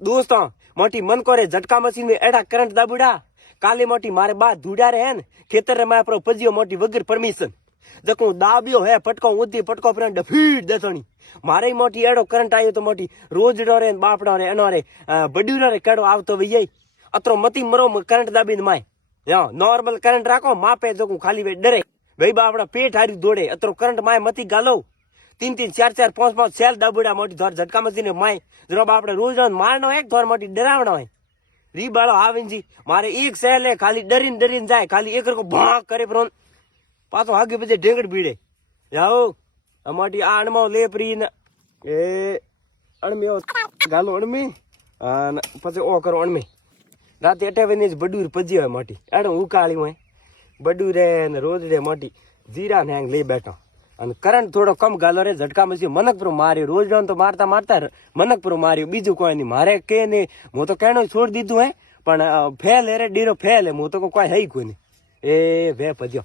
दोस्तों मोटी मन करे झटका मशीन में एड़ा करंट दाबुड़ा काले मोटी मारे बाद धूड़ा रहे हैं खेतर में आपरो पजियो मोटी वगर परमिशन जको दाबियो है पटको उदी पटको पर डफीट देतणी मारे मोटी एड़ो करंट आयो तो मोटी रोज रे बापड़ो रे अनो रे बड्यूरो रे केड़ो आवतो वई अतरो मती मरो करंट दाबीन माय या नॉर्मल करंट राखो मापे जको खाली वे डरे भाई बापड़ा पेट हारी दौड़े अतरो करंट माय मती गालो 3-3 4-4 5-5 सेल दाबुड़ा मोटी धर झटका मशीन माय जरो बापड़े रोज रोज मारनो एक धर मोटी डरावनो है री बाळो आवीन जी मारे एक सेल है खाली डरीन डरीन जाए खाली एक को भाग करे पर पाछो आगे बजे ढेंगड़ बीड़े जाओ अमाटी आ अणमो ले प्री न ए अणमियो गालो अणमी अन पछे ओ करो अणमी रात 8 वागे बडूर पजी है मोटी एडो उकाळी में बडूर रे ने रोज रे मोटी जीरा ने ले बैठो અને કરંટ થોડો કમ ગાલો રે ઝટકા મસી મનક પર માર્યો રોજ રોજ તો મારતા મારતા મનક પર માર્યો બીજું કોઈ નહીં મારે કે ને હું તો કેણો છોડ દીધું હે પણ ફેલ રે ડીરો ફેલ હે હું તો કોઈ હઈ કોઈ નહીં એ વે પજ્યો